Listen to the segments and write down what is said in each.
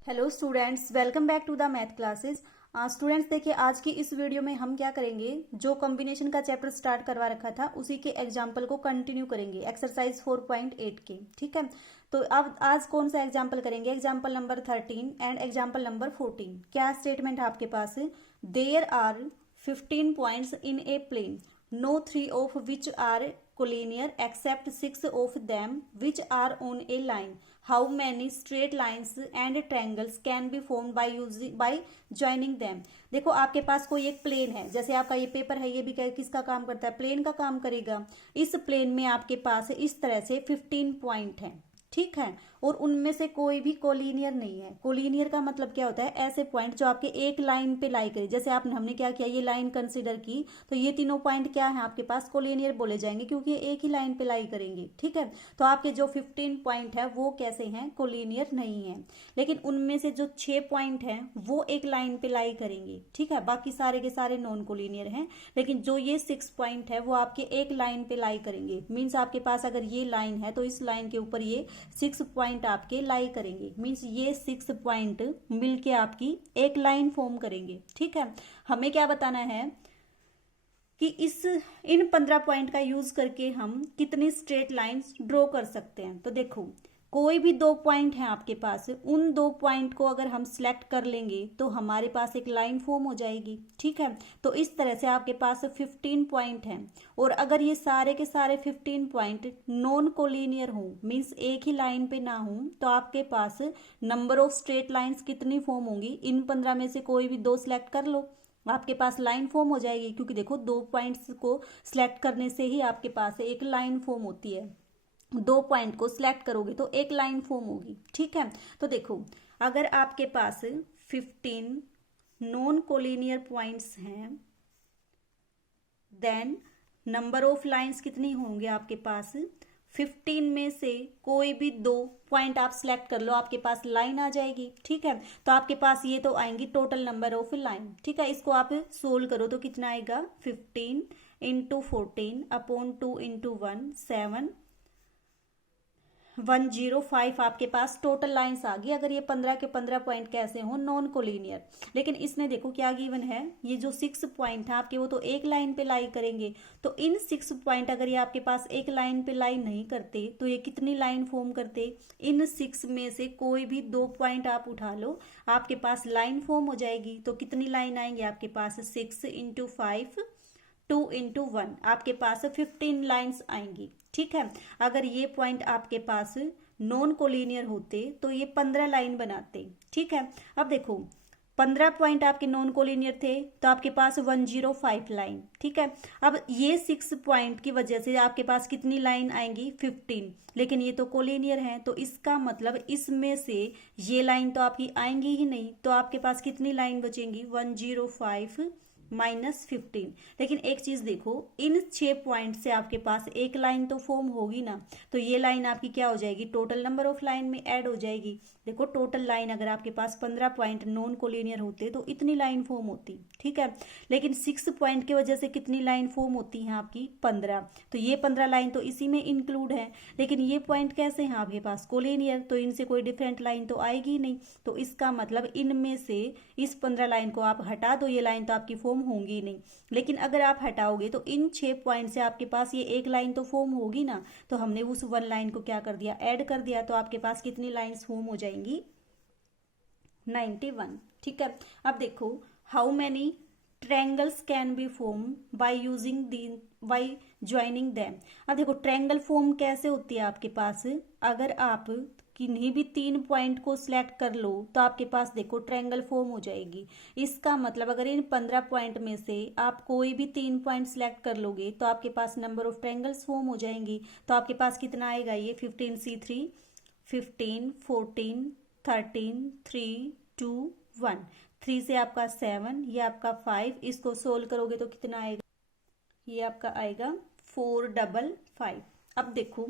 Hello students, welcome back to the math classes. Students देखिए, आज की इस वीडियो में हम क्या करेंगे, जो कॉम्बिनेशन का चैप्टर स्टार्ट करवा रखा था उसी के एग्जाम्पल को कंटिन्यू करेंगे, एक्सरसाइज 4.8 के। ठीक है, तो अब आज कौन सा एग्जाम्पल करेंगे, example number 13 and example number 14। क्या स्टेटमेंट है आपके पास? There are 15 points in a plane, no three of which are collinear except six of them which are on a line. How many straight lines and triangles can be formed by joining them? देखो, आपके पास कोई एक plane है, जैसे आपका ये paper है, ये भी किसका काम करता है? प्लेन का काम करेगा। इस प्लेन में आपके पास इस तरह से 15 पॉइंट है। ठीक है, और उनमें से कोई भी कोलिनियर नहीं है। कोलिनियर का मतलब क्या होता है? ऐसे पॉइंट जो आपके एक लाइन पे लाई करे। जैसे हमने क्या किया, ये लाइन कंसीडर की, तो ये तीनों पॉइंट क्या है आपके पास? कोलिनियर बोले जाएंगे, क्योंकि ये एक ही लाइन पे लाई करेंगे। ठीक है, तो आपके जो 15 पॉइंट है वो कैसे हैं? कोलिनियर नहीं है। लेकिन उनमें से जो 6 पॉइंट है वो एक लाइन पे लाई करेंगे। ठीक है, बाकी सारे के सारे नॉन कोलिनियर हैं। लेकिन जो ये 6 पॉइंट है वो आपके एक लाइन पे लाई करेंगे। मीन्स आपके पास अगर ये लाइन है तो इस लाइन के ऊपर ये 6 पॉइंट आपके लाई करेंगे। मीन्स ये 6 पॉइंट मिलके आपकी एक लाइन फॉर्म करेंगे। ठीक है, हमें क्या बताना है कि इन 15 पॉइंट का यूज करके हम कितनी स्ट्रेट लाइंस ड्रॉ कर सकते हैं। तो देखो, कोई भी 2 पॉइंट है आपके पास, उन 2 पॉइंट को अगर हम सिलेक्ट कर लेंगे तो हमारे पास एक लाइन फॉर्म हो जाएगी। ठीक है, तो इस तरह से आपके पास 15 पॉइंट हैं। और अगर ये सारे के सारे 15 पॉइंट नॉन कोलिनियर हों, मीन्स एक ही लाइन पे ना हों, तो आपके पास नंबर ऑफ स्ट्रेट लाइंस कितनी फॉर्म होंगी? इन 15 में से कोई भी 2 सिलेक्ट कर लो, आपके पास लाइन फॉर्म हो जाएगी। क्योंकि देखो, 2 पॉइंट्स को सिलेक्ट करने से ही आपके पास एक लाइन फॉर्म होती है। 2 पॉइंट को सिलेक्ट करोगे तो एक लाइन फॉर्म होगी। ठीक है, तो देखो, अगर आपके पास 15 नॉन कोलिनियर पॉइंट्स हैं, देन नंबर ऑफ लाइंस कितनी होंगे आपके पास? 15 में से कोई भी 2 पॉइंट आप सिलेक्ट कर लो, आपके पास लाइन आ जाएगी। ठीक है, तो आपके पास ये तो आएंगी टोटल नंबर ऑफ लाइन। ठीक है, इसको आप सोल्व करो तो कितना आएगा? 15 इंटू 14 अपॉन 2 इंटू 1 7 105 आपके पास टोटल लाइंस आ गई। अगर ये 15 के 15 पॉइंट कैसे हो? Non collinear. लेकिन इसने देखो क्या गिवन है, ये जो 6 पॉइंट है आपके वो तो एक लाइन पे लाई करेंगे। तो इन 6 पॉइंट अगर ये आपके पास एक लाइन पे लाई नहीं करते तो ये कितनी लाइन फॉर्म करते? इन 6 में से कोई भी 2 पॉइंट आप उठा लो, आपके पास लाइन फॉर्म हो जाएगी। तो कितनी लाइन आएंगे आपके पास? 6 इंटू 5 2 इंटू 1, आपके पास 15 लाइन्स आएंगी। ठीक है, अगर ये पॉइंट आपके पास नॉन कोलिनियर होते तो ये 15 लाइन बनाते। ठीक है, अब देखो, 15 पॉइंट आपके नॉन कोलिनियर थे तो आपके पास 105 लाइन। ठीक है, अब ये 6 पॉइंट की वजह से आपके पास कितनी लाइन आएंगी? 15। लेकिन ये तो कोलिनियर है, तो इसका मतलब इसमें से ये लाइन तो आपकी आएंगी ही नहीं। तो आपके पास कितनी लाइन बचेंगी? 105 माइनस 15। लेकिन एक चीज देखो, इन 6 पॉइंट से आपके पास एक लाइन तो फॉर्म होगी ना, तो ये लाइन आपकी क्या हो जाएगी? टोटल नंबर ऑफ लाइन में ऐड हो जाएगी। देखो, टोटल लाइन अगर आपके पास 15 पॉइंट नॉन कोलिनियर होते तो इतनी लाइन फॉर्म होती। ठीक है, लेकिन 6 पॉइंट की वजह से कितनी लाइन फॉर्म होती है आपकी? 15। तो ये 15 लाइन तो इसी में इंक्लूड है। लेकिन ये पॉइंट कैसे हैं आपके पास? कोलिनियर, तो इनसे कोई डिफरेंट लाइन तो आएगी ही नहीं। तो इसका मतलब इनमें से इस 15 लाइन को आप हटा दो, ये लाइन तो आपकी फॉर्म होंगी नहीं। लेकिन अगर आप हटाओगे तो इन 6 पॉइंट से आपके पास ये एक लाइन तो फॉर्म होगी ना। तो हमने उस 1 लाइन को क्या कर दिया? ऐड कर दिया। तो आपके पास कितनी लाइंस फॉर्म हो जाएंगी? 91। ठीक है, अब देखो, how many triangles can be form by joining them. अब देखो, ट्रायंगल फॉर्म कैसे होती है आपके पास? अगर आप किन्हीं भी 3 पॉइंट को सिलेक्ट कर लो तो आपके पास देखो ट्रायंगल फॉर्म हो जाएगी। इसका मतलब अगर इन 15 पॉइंट में से आप कोई भी 3 पॉइंट सिलेक्ट कर लोगे तो आपके पास नंबर ऑफ ट्रायंगल्स फॉर्म हो जाएंगी। तो आपके पास कितना आएगा? ये 15C3 15 14 13 3 2 1। 3 से आपका 7, ये आपका 5। इसको सोल्व करोगे तो कितना आएगा? ये आपका आएगा 455। अब देखो,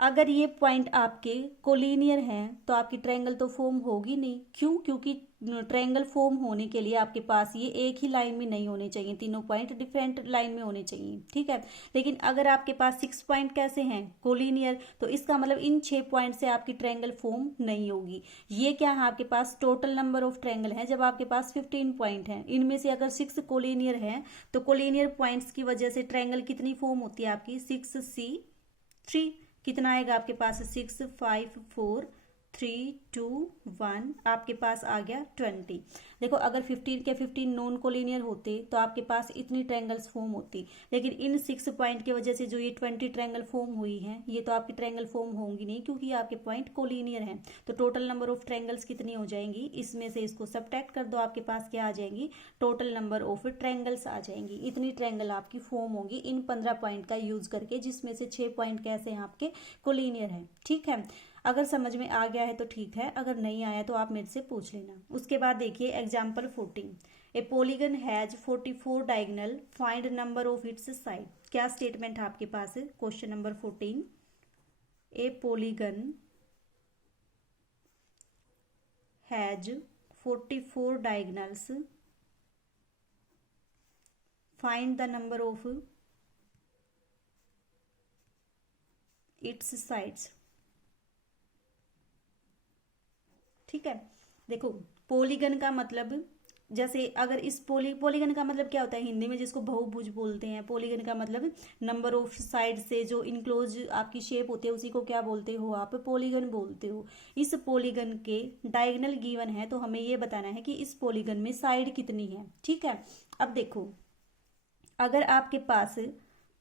अगर ये पॉइंट आपके कोलिनियर हैं तो आपकी ट्रायंगल तो फॉर्म होगी नहीं। क्यों? क्योंकि ट्रायंगल फॉर्म होने के लिए आपके पास ये एक ही लाइन में नहीं होने चाहिए, तीनों पॉइंट डिफरेंट लाइन में होने चाहिए, ठीक है। लेकिन अगर आपके पास 6 पॉइंट कैसे हैं? कोलिनियर, तो इसका मतलब इन 6 पॉइंट से आपकी ट्रायंगल फॉर्म नहीं होगी। ये क्या है? आपके पास टोटल नंबर ऑफ ट्रायंगल है जब आपके पास 15 पॉइंट है, इनमें से अगर 6 कोलिनियर है तो कोलिनियर पॉइंट्स की वजह से ट्रायंगल कितनी फॉर्म होती है आपकी? 6C3। कितना आएगा आपके पास? 6 5 4 3 2 1, आपके पास आ गया 20। देखो अगर 15 के 15 नॉन कोलिनियर होते तो आपके पास इतनी ट्रायंगल्स फॉर्म होती, लेकिन इन 6 पॉइंट की वजह से जो ये 20 ट्रायंगल फॉर्म हुई हैं, ये तो आपकी ट्रायंगल फॉर्म होंगी नहीं क्योंकि ये आपके पॉइंट कोलिनियर हैं। तो टोटल नंबर ऑफ ट्रायंगल्स कितनी हो जाएंगी? इसमें से इसको सबट्रैक्ट कर दो, आपके पास क्या आ जाएंगी? टोटल नंबर ऑफ ट्रायंगल्स आ जाएंगी। इतनी ट्रायंगल आपकी फॉर्म होगी इन 15 पॉइंट का यूज करके, जिसमें से 6 पॉइंट कैसे हैं? आपके कोलिनियर हैं, ठीक है। अगर समझ में आ गया है तो ठीक है, अगर नहीं आया तो आप मेरे से पूछ लेना। उसके बाद देखिए example 14, a polygon has 44 diagonal, find number of its side. क्या स्टेटमेंट है आपके पास? Question number 14, a polygon has 44 diagonals, find the number of its sides, ठीक है। देखो पॉलीगन का मतलब, जैसे अगर इस पॉलीगन का मतलब क्या होता है हिंदी में, जिसको बहुभुज बोलते हैं। पॉलीगन का मतलब नंबर ऑफ साइड से जो इनक्लोज आपकी शेप होती है उसी को क्या बोलते हो आप? पॉलीगन बोलते हो। इस पॉलीगन के डायगोनल गिवन है तो हमें ये बताना है कि इस पॉलीगन में साइड कितनी है, ठीक है। अब देखो अगर आपके पास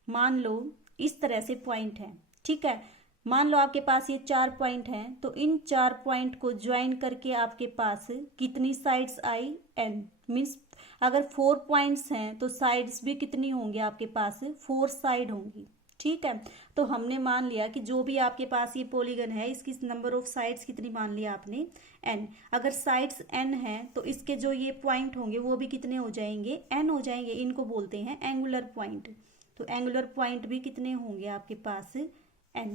मान लो इस तरह से पॉइंट है, ठीक है। मान लो आपके पास ये 4 पॉइंट हैं, तो इन 4 पॉइंट को ज्वाइन करके आपके पास कितनी साइड्स आई? n। मीन्स अगर 4 पॉइंट्स हैं तो साइड्स भी कितनी होंगी आपके पास? 4 साइड होंगी, ठीक है। तो हमने मान लिया कि जो भी आपके पास ये पॉलीगन है इसकी नंबर ऑफ साइड्स कितनी मान लिया आपने? n। अगर साइड्स n है तो इसके जो ये पॉइंट होंगे वो भी कितने हो जाएंगे? n हो जाएंगे। इनको बोलते हैं एंगुलर पॉइंट। तो एंगुलर पॉइंट भी कितने होंगे आपके पास? n।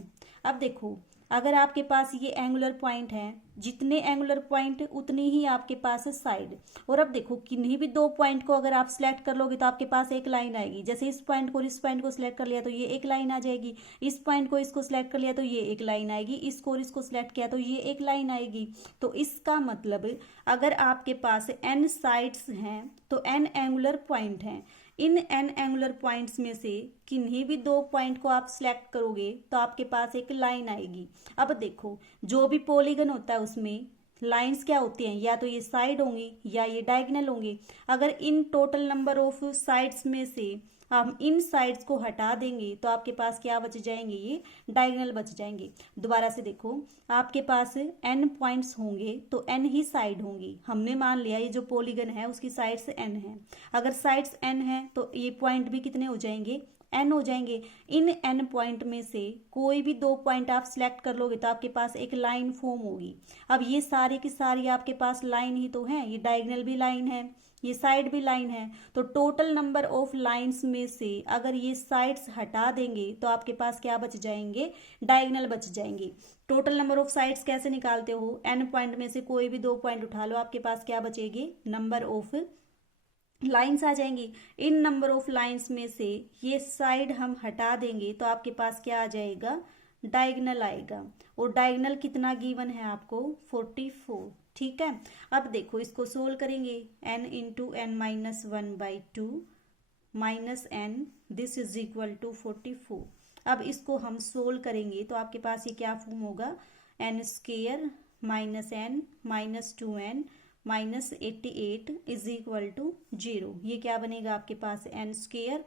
अब देखो अगर आपके पास ये एंगुलर पॉइंट है, जितने एंगुलर पॉइंट उतनी ही आपके पास साइड। और अब देखो किन्हीं भी 2 पॉइंट को अगर आप सिलेक्ट कर लोगे तो आपके पास एक लाइन आएगी। जैसे इस पॉइंट को और इस पॉइंट को सिलेक्ट कर लिया तो ये एक लाइन आ जाएगी, इस पॉइंट को इसको सिलेक्ट कर लिया तो ये एक लाइन आएगी, इसको और इसको सिलेक्ट किया तो ये एक लाइन आएगी। तो इसका मतलब अगर आपके पास n साइड्स हैं तो n एंगुलर पॉइंट हैं। इन n एंगुलर पॉइंट्स में से किन्हीं भी 2 पॉइंट को आप सिलेक्ट करोगे तो आपके पास एक लाइन आएगी। अब देखो जो भी पॉलीगन होता है उसमें लाइंस क्या होती हैं? या तो ये साइड होंगी या ये डायगोनल होंगे। अगर in total number of sides में से हम इन साइड्स को हटा देंगे तो आपके पास क्या बच जाएंगे? ये डायगोनल बच जाएंगे। दोबारा से देखो आपके पास n पॉइंट्स होंगे तो n ही साइड होंगी। हमने मान लिया ये जो पॉलीगन है उसकी साइड्स n है। अगर साइड्स n है तो ये पॉइंट भी कितने हो जाएंगे? n हो जाएंगे। इन n पॉइंट में से कोई भी 2 पॉइंट आप सिलेक्ट कर लोगे तो आपके पास एक लाइन फॉर्म होगी। अब ये सारी की सारी आपके पास लाइन ही तो है, ये डायगोनल भी लाइन है, ये साइड भी लाइन है। तो टोटल नंबर ऑफ लाइंस में से अगर ये साइड्स हटा देंगे तो आपके पास क्या बच जाएंगे? डायगोनल बच जाएंगे। टोटल नंबर ऑफ साइड्स कैसे निकालते हो? n पॉइंट में से कोई भी 2 पॉइंट उठा लो, आपके पास क्या बचेगी? नंबर ऑफ लाइंस आ जाएंगी। इन नंबर ऑफ लाइंस में से ये साइड हम हटा देंगे तो आपके पास क्या आ जाएगा? डायगोनल आएगा। और डायगोनल कितना गिवन है आपको? 44, ठीक है। अब देखो इसको सोल्व करेंगे, n into n minus 1/2 minus n, this is equal to 44। अब इसको हम सोल्व करेंगे तो आपके पास ये क्या फॉर्म होगा? n square minus n minus 2n minus 88 is equal to 0। ये क्या बनेगा आपके पास? n square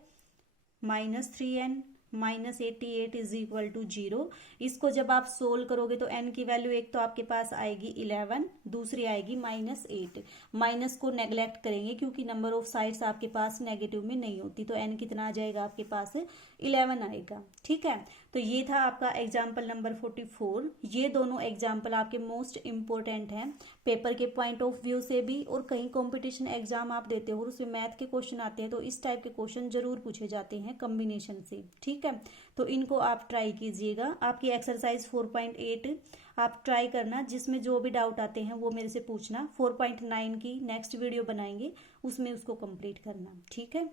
minus 3n minus 88 is equal to 0। इसको जब आप सोल्व करोगे तो n की वैल्यू एक तो आपके पास आएगी 11, दूसरी आएगी -8। माइनस को नेग्लेक्ट करेंगे क्योंकि नंबर ऑफ साइड्स आपके पास नेगेटिव में नहीं होती, तो n कितना आ जाएगा आपके पास? 11 आएगा, ठीक है। तो ये था आपका एग्जाम्पल नंबर 44। ये दोनों एग्जाम्पल आपके मोस्ट इम्पोर्टेंट हैं। पेपर के पॉइंट ऑफ व्यू से भी, और कहीं कंपटीशन एग्जाम आप देते हो और उसमें मैथ के क्वेश्चन आते हैं तो इस टाइप के क्वेश्चन जरूर पूछे जाते हैं कॉम्बिनेशन से। ठीक है, तो इनको आप ट्राई कीजिएगा। आपकी एक्सरसाइज 4.8 आप ट्राई करना, जिसमें जो भी डाउट आते हैं वो मेरे से पूछना। 4.9 की नेक्स्ट वीडियो बनाएंगे, उसमें उसको कंप्लीट करना। ठीक है।